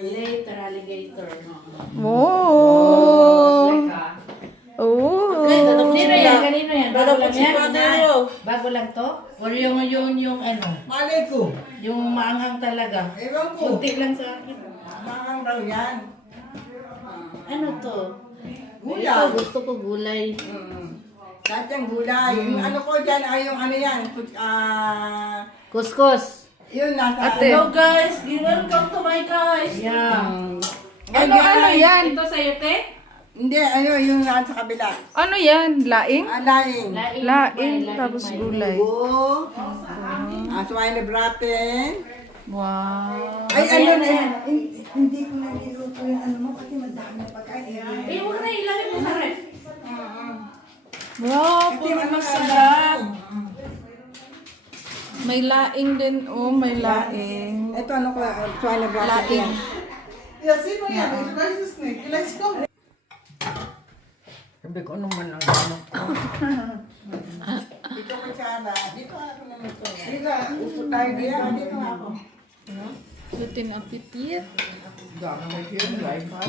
Later, alligator. Oh! Oh! Kanino yan? Kanino yan? Bago lang yan? Padero. Bago lang to? Or yung ano? Malay ko. Yung maanghang talaga? Ewan ko. Kunti lang sa akin. Mangang raw yan. Ano to? Gulay. Ito, gusto ko gulay. Lahat yung gulay. Yung ano ko dyan ay yung ano yan. Kuskus. Yun nasa Ate. Hello guys! Welcome to my guys! Yeah. Ano yan? Ito sa'yo, te? Hindi, ano yung nasa kabila. Ano yan? Laing? Laing. Laing, tapos gulay. Bugo. Asway na braten. Wow. Ay, ano na yan? Hindi ko na niluto yung ano mo kasi madami na pagkain. Eh, huwag na ilagay mo sa ref. Wow, Kasi puro ano masarap. May laing din. Oh, may laing. Ito ano ko, asway na braten. Laing. Sabi ko, ano man ang gamot ko. Dito ko tsara. Dito ako na nito. Dito, upo tayo dito. Dito ako. Sutin apitit. Dami na kayo, live ha?